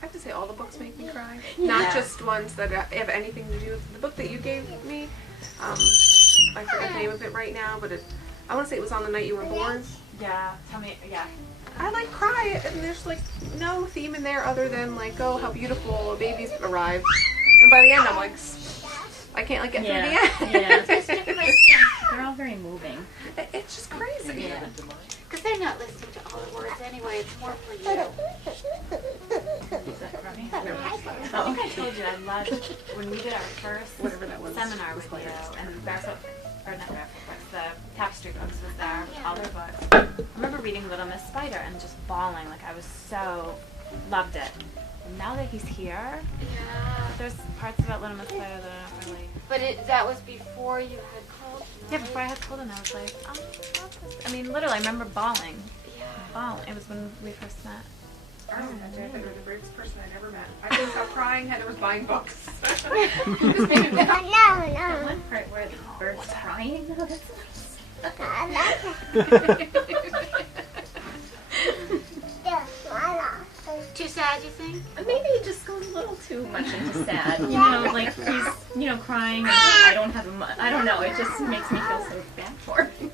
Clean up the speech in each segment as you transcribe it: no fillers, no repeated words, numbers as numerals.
I have to say all the books make me cry. Not just ones that have anything to do with the book that you gave me. I forget the name of it right now, but I want to say it was On the Night You Were Born. Yeah, tell me, yeah. I like cry, and there's like no theme in there other than like, oh, how beautiful, a baby's arrived. And by the end, I'm like, I can't like get through the end. Yeah. They're all very moving. It's just crazy. Yeah. Because they're not listening to all the words anyway. It's more for you. Is that from me? I think I told you I loved when we did our first seminar with you, and Barefoot, or not Barefoot books, the Tapestry books was there, all their books. I remember reading Little Miss Spider and just bawling, like I was so, loved it. And now that he's here, there's parts about Little Miss Spider that I don't really... But that was before you had Colton, right? Yeah, before I had Colton, I was like, oh, I love this. I mean, literally, I remember bawling. Yeah. Bawling. It was when we first met. I don't know, I think you're the bravest person I ever met. I couldn't stop crying, Heather was buying books. That one part where the bird's crying, though, that's Too sad, you think? maybe he just goes a little too much into sad. You know, like he's, crying and I don't have I don't know, it just makes me feel so bad for him.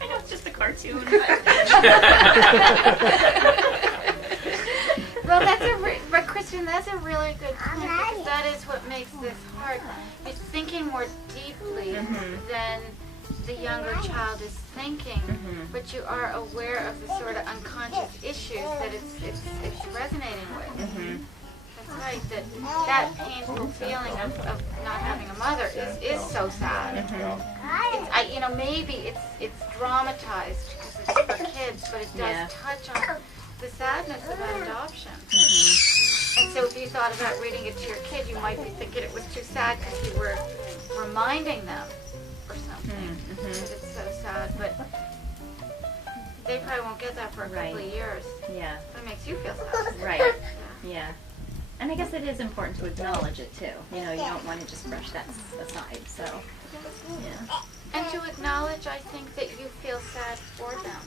I know it's just a cartoon, but... Well, but Kristen, that's a really good point, because that is what makes this hard. You're thinking more deeply than the younger child is thinking, but you are aware of the sort of unconscious issues that it's resonating with. That's right. That painful feeling of not having a mother is so sad. Maybe it's dramatized because it's for kids, but it does touch on the sadness about adoption. And so if you thought about reading it to your kid, you might be thinking it was too sad because you were reminding them or something that it's so sad. But they probably won't get that for a couple of years. Yeah. That makes you feel sad. Right. Yeah. And I guess it is important to acknowledge it too. You don't want to just brush that aside. So, yeah. And to acknowledge, I think, that you feel sad for them.